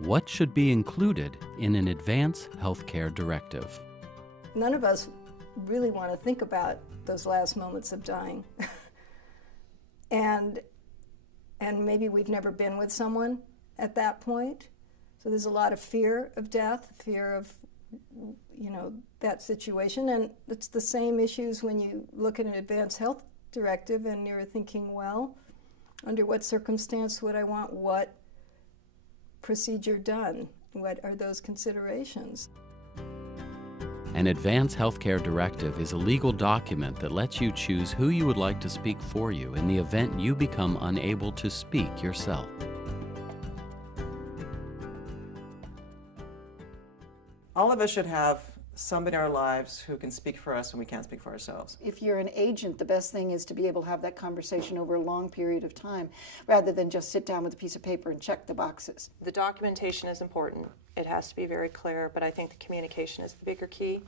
What should be included in an advance healthcare directive? None of us really want to think about those last moments of dying. and maybe we've never been with someone at that point. So there's a lot of fear of death, fear of, that situation. And it's the same issues when you look at an advanced health directive and you're thinking, well, under what circumstance would I want what procedure done? What are those considerations? An advance healthcare directive is a legal document that lets you choose who you would like to speak for you in the event you become unable to speak yourself. All of us should have somebody in our lives who can speak for us when we can't speak for ourselves. If you're an agent, the best thing is to be able to have that conversation over a long period of time rather than just sit down with a piece of paper and check the boxes. The documentation is important. It has to be very clear, but I think the communication is the bigger key,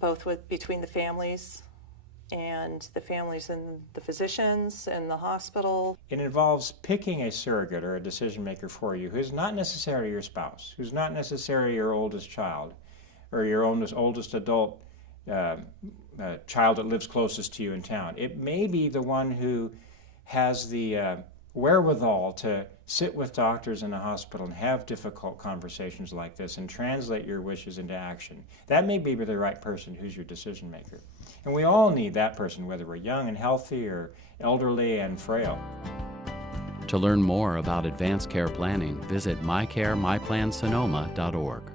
both between the families and the physicians and the hospital. It involves picking a surrogate or a decision maker for you who's not necessarily your spouse, who's not necessarily your oldest child, or your oldest adult child that lives closest to you in town. It may be the one who has the wherewithal to sit with doctors in a hospital and have difficult conversations like this and translate your wishes into action. That may be the right person who's your decision maker. And we all need that person, whether we're young and healthy or elderly and frail. To learn more about advanced care planning, visit mycaremyplansonoma.org.